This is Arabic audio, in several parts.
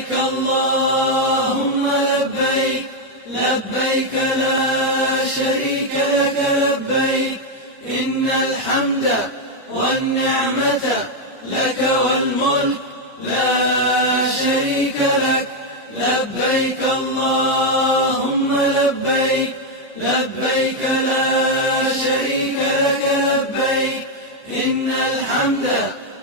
لبيك اللهم لبيك لبيك لا شريك لك لبيك إن الحمد والنعمة لك والملك لا شريك لك لبيك اللهم لبيك لبيك لا شريك لك لبيك إن الحمد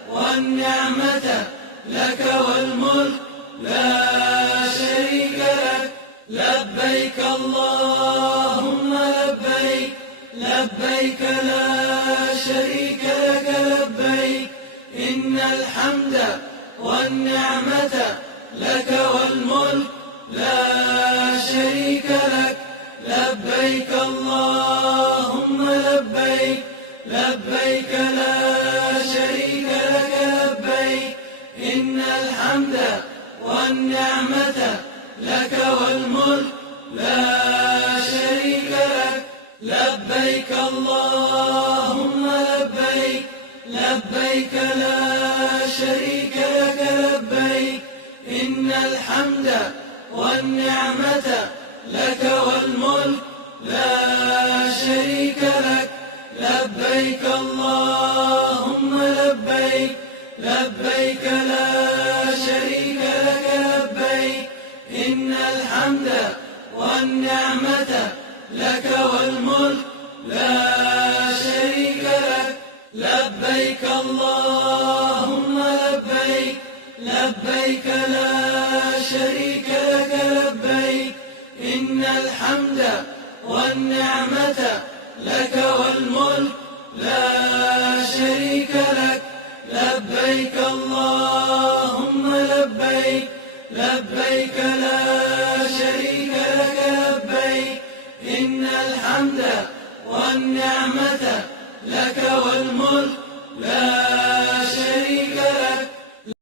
والنعمة لك والملك لا شريك لك لبيك اللهم لبيك لبيك لا شريك لك لبيك إن الحمد والنعمة لك والملك لا شريك لك لبيك اللهم لبيك لبيك لا شريك لك لبيك إن الحمد والنعمة لك والملك لا شريك لك لبيك اللهم لبيك لبيك لا شريك لك لبيك إن الحمد والنعمة لك والملك لا شريك لك لبيك اللهم لبيك لبيك لا شريك لك لبيك إن الحمد والنعمة لك والملك لا شريك لك لبيك اللهم لبيك لبيك لا شريك لك لبيك إن الحمد والنعمة لك والملك لا شريك لك لبيك اللهم لبيك لبيك لا شريك لك لبيك إن الحمد والنعمة لك والملك